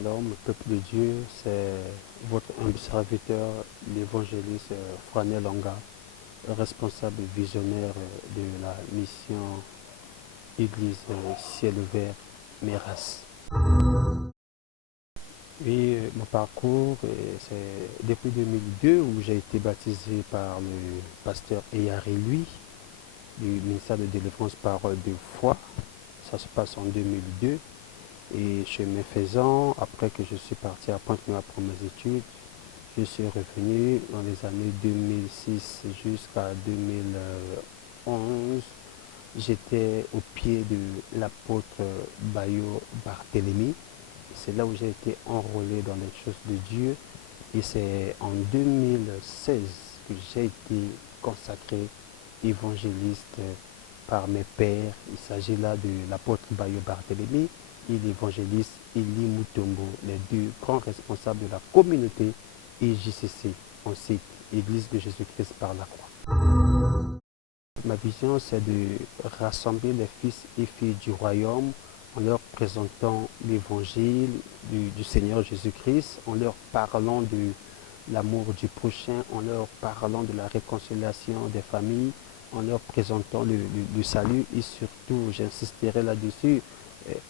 Shalom, peuple de Dieu, c'est votre humble serviteur, l'évangéliste Franel Longa, responsable visionnaire de la mission Église Ciel Ouvert Méras. Oui, mon parcours, c'est depuis 2002 où j'ai été baptisé par le pasteur Eyari Lui, du ministère de délivrance Parole de foi. Ça se passe en 2002. Et chemin faisant, après que je suis parti à Pointe-Noire pour mes études, je suis revenu dans les années 2006 jusqu'à 2011. J'étais au pied de l'apôtre Bayo Barthélemy. C'est là où j'ai été enrôlé dans les choses de Dieu. Et c'est en 2016 que j'ai été consacré évangéliste par mes pères. Il s'agit là de l'apôtre Bayo Barthélemy et l'évangéliste Eli Mutombo, les deux grands responsables de la communauté EJCC, en site Église de Jésus-Christ par la croix. Ma vision, c'est de rassembler les fils et filles du royaume en leur présentant l'évangile du Seigneur Jésus-Christ, en leur parlant de l'amour du prochain, en leur parlant de la réconciliation des familles, en leur présentant le salut et surtout, j'insisterai là-dessus,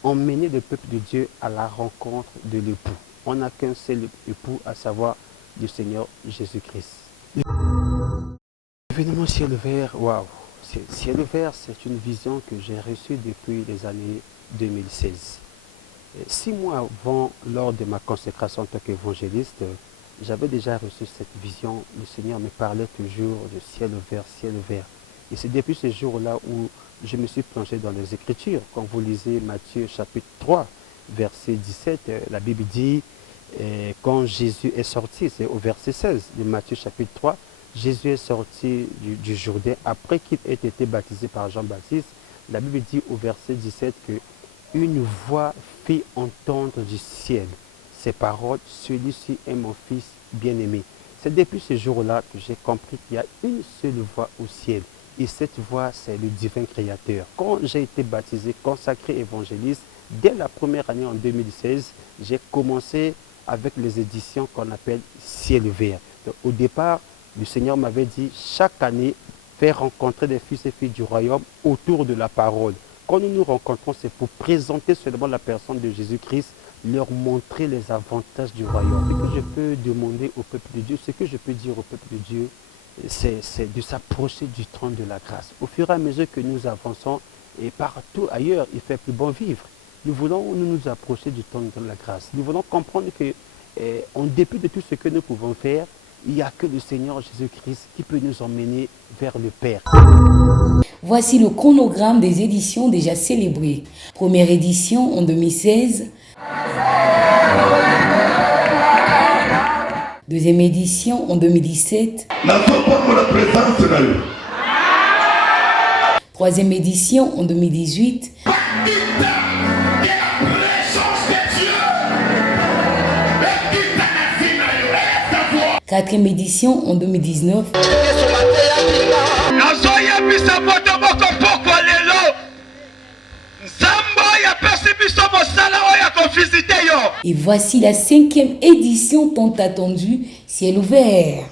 emmener le peuple de Dieu à la rencontre de l'époux. On n'a qu'un seul époux, à savoir le Seigneur Jésus-Christ. L'événement Ciel Ouvert, waouh! Ciel Ouvert, c'est une vision que j'ai reçue depuis les années 2016. 6 mois avant, lors de ma consécration en tant qu'évangéliste, j'avais déjà reçu cette vision. Le Seigneur me parlait toujours de ciel ouvert, ciel ouvert. Et c'est depuis ce jour-là où je me suis plongé dans les Écritures. Quand vous lisez Matthieu chapitre 3, verset 17, la Bible dit, quand Jésus est sorti, c'est au verset 16 de Matthieu chapitre 3, Jésus est sorti du Jourdain après qu'il ait été baptisé par Jean-Baptiste. La Bible dit au verset 17 que une voix fit entendre du ciel ces paroles, celui-ci est mon fils bien-aimé. C'est depuis ce jour-là que j'ai compris qu'il y a une seule voix au ciel. Et cette voix, c'est le divin créateur. Quand j'ai été baptisé, consacré évangéliste, dès la première année en 2016, j'ai commencé avec les éditions qu'on appelle Ciel Ouvert. Donc, au départ, le Seigneur m'avait dit, chaque année, faire rencontrer des fils et filles du royaume autour de la parole. Quand nous nous rencontrons, c'est pour présenter seulement la personne de Jésus-Christ, leur montrer les avantages du royaume. Ce que je peux demander au peuple de Dieu, ce que je peux dire au peuple de Dieu, c'est de s'approcher du trône de la grâce. Au fur et à mesure que nous avançons, et partout ailleurs, il fait plus bon vivre. Nous voulons nous approcher du trône de la grâce. Nous voulons comprendre que, en dépit de tout ce que nous pouvons faire, il n'y a que le Seigneur Jésus-Christ qui peut nous emmener vers le Père. Voici le chronogramme des éditions déjà célébrées. Première édition en 2016. Deuxième édition en 2017. Troisième édition en 2018. Quatrième édition en 2019. Et voici la 5e édition tant attendue, Ciel Ouvert.